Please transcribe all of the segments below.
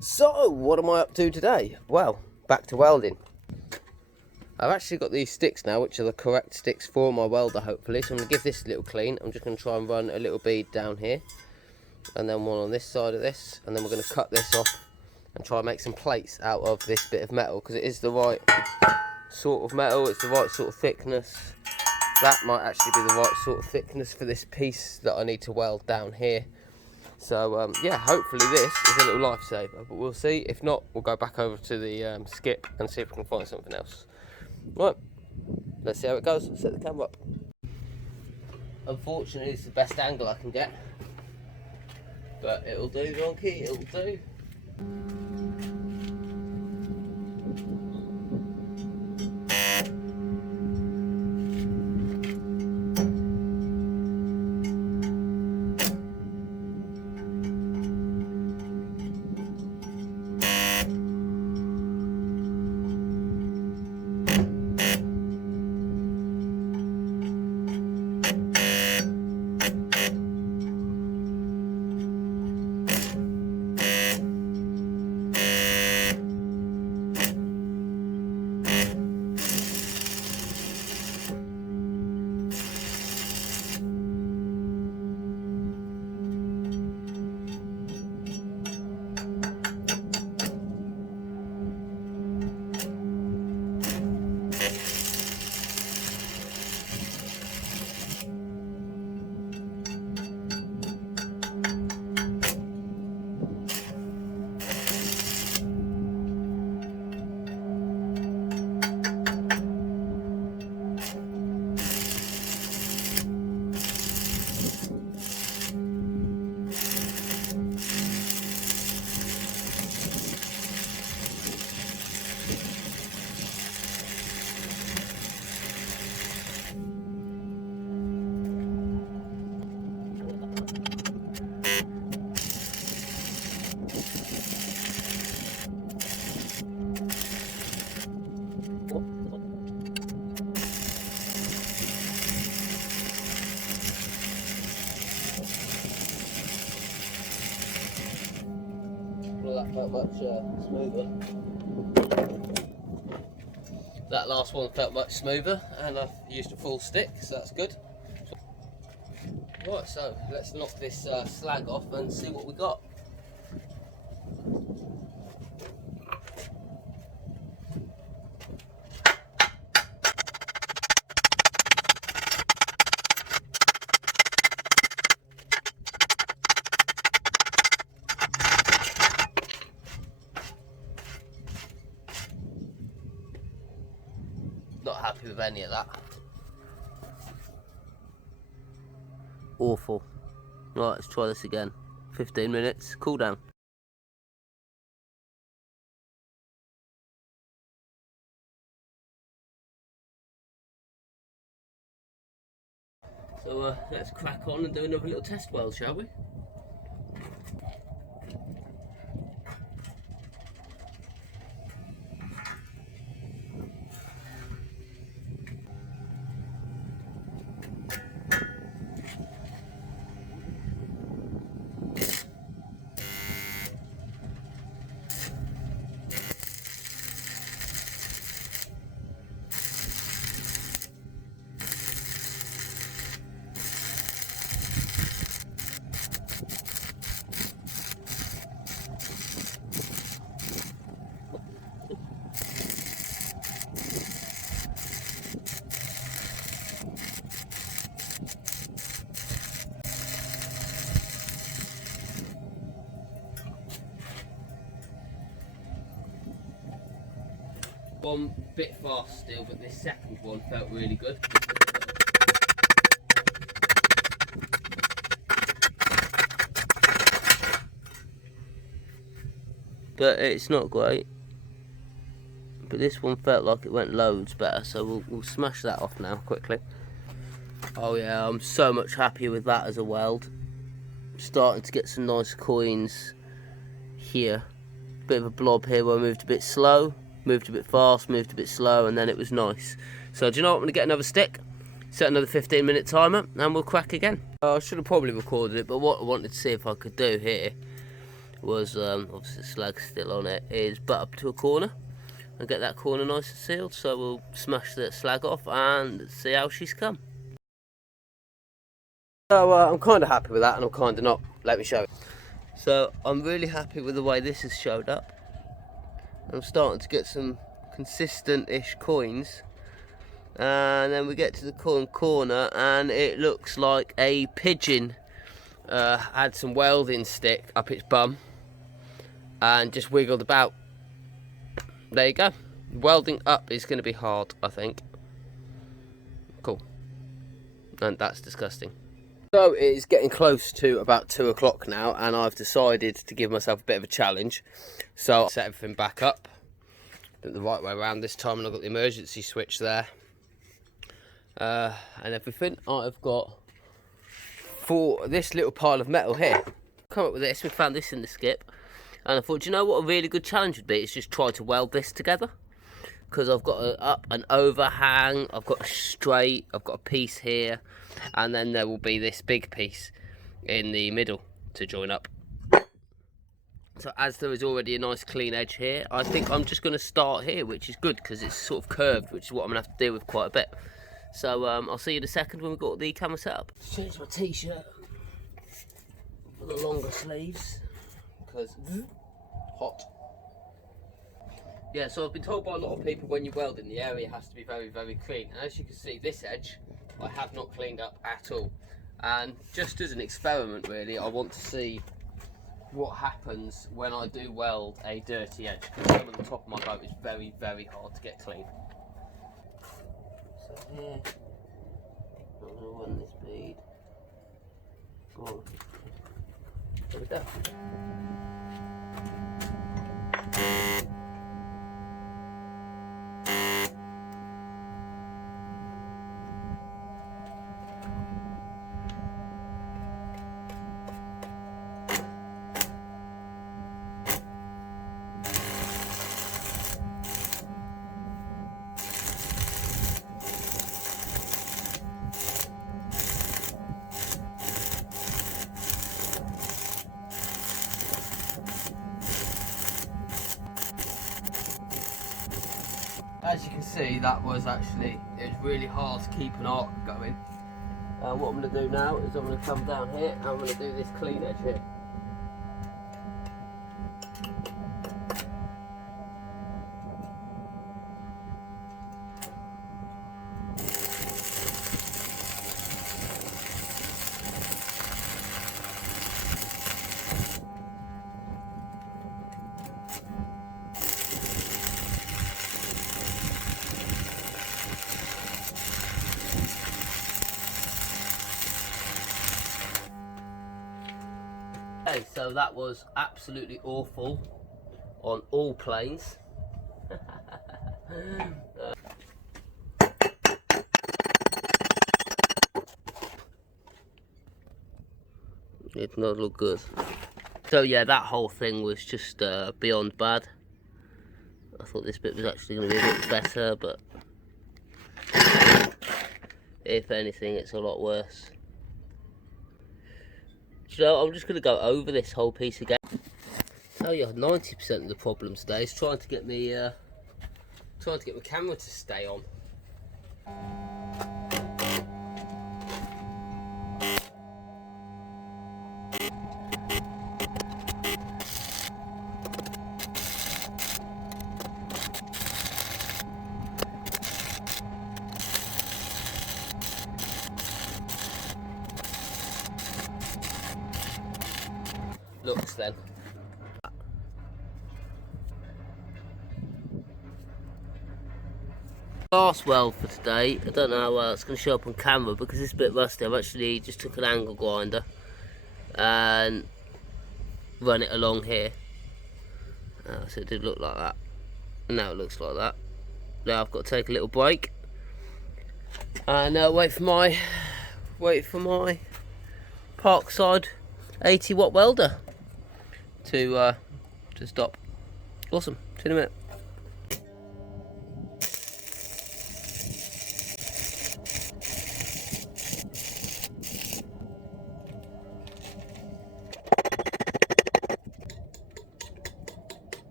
So, what am I up to today? Well, back to welding. I've actually got these sticks now, which are the correct sticks for my welder, hopefully. So I'm going to give this a little clean. I'm just going to try and run a little bead down here, and then one on this side of this, and then we're going to cut this off and try and make some plates out of this bit of metal, because it is the right sort of metal, it's the right sort of thickness. That might actually be the right sort of thickness for this piece that I need to weld down here. So yeah, hopefully this is a little lifesaver, but we'll see. If not, we'll go back over to the skip and see if we can find something else. Right, let's see how it goes. Set the camera up. Unfortunately, it's the best angle I can get, but it'll do, donkey, it'll do. That felt much smoother. That last one felt much smoother, and I've used a full stick, so that's good. Right, so let's knock this slag off and see what we got. Not happy with any of that. Awful. Right, let's try this again. 15 minutes, cool down. So let's crack on and do another little test weld, shall we? One bit fast still, but this second one felt really good. But it's not great. But this one felt like it went loads better, so we'll smash that off now quickly. Oh yeah, I'm so much happier with that as a weld. Starting to get some nice coins here. Bit of a blob here where I moved a bit slow, moved a bit fast, moved a bit slow, and then it was nice. So do you know what, I'm going to get another stick, set another 15-minute timer, and we'll crack again. I should have probably recorded it, but what I wanted to see if I could do here, was obviously the slag's still on it, is butt up to a corner and get that corner nice and sealed. So we'll smash the slag off and see how she's come. So I'm kind of happy with that, and I'm kind of not. Let me show you. So I'm really happy with the way this has showed up. I'm starting to get some consistent-ish coins, and then we get to the corner and it looks like a pigeon had some welding stick up its bum and just wiggled about. There you go. Welding up is going to be hard, I think. Cool. And that's disgusting. So it is getting close to about 2 o'clock now, and I've decided to give myself a bit of a challenge. So I'll set everything back up, do it the right way around this time, and I've got the emergency switch there and everything. I've got, for this little pile of metal here, come up with this. We found this in the skip, and I thought, do you know what a really good challenge would be? It's just try to weld this together, because I've got an overhang, I've got a straight, I've got a piece here, and then there will be this big piece in the middle to join up. So as there is already a nice clean edge here, I think I'm just going to start here, which is good because it's sort of curved, which is what I'm going to have to deal with quite a bit. So I'll see you in a second when we've got the camera set up. Change my t-shirt for the longer sleeves because hot. Yeah, so I've been told by a lot of people when you're welding, the area has to be very, very clean. And as you can see, this edge I have not cleaned up at all. And just as an experiment, really, I want to see what happens when I do weld a dirty edge. Because some of the top of my boat is very, very hard to get clean. So here, I'm going to run this bead. Go on. There we go. As you can see, that was actually, it was really hard to keep an arc going. What I'm going to do now is I'm going to come down here and I'm going to do this clean edge here. Okay, so that was absolutely awful on all planes. It did not look good. So yeah, that whole thing was just beyond bad. I thought this bit was actually going to be a bit better, but if anything, it's a lot worse. So I'm just going to go over this whole piece again. So yeah, 90% of the problem today is trying to get me, my camera to stay on. Looks then. Last weld for today. I don't know how well it's going to show up on camera because it's a bit rusty. I've actually just took an angle grinder and run it along here. So it did look like that. Now it looks like that. Now I've got to take a little break and wait for my Parkside 80-watt welder to stop. Awesome. See you in a minute.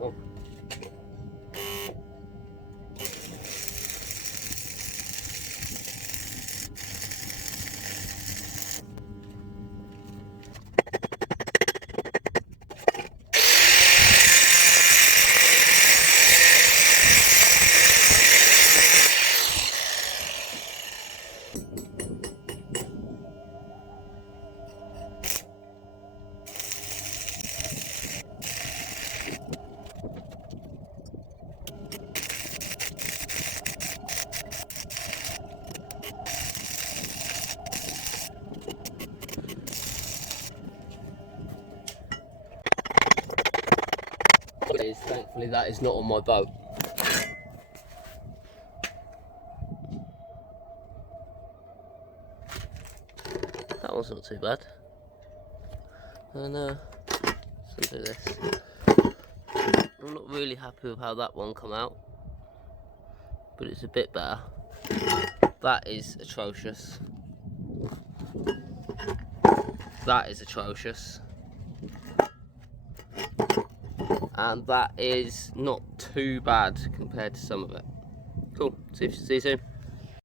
Hang on. It is, thankfully that is not on my boat. That one's not too bad. And let's do this. I'm not really happy with how that one come out, but it's a bit better. That is atrocious. That is atrocious. And that is not too bad compared to some of it. Cool, see you soon.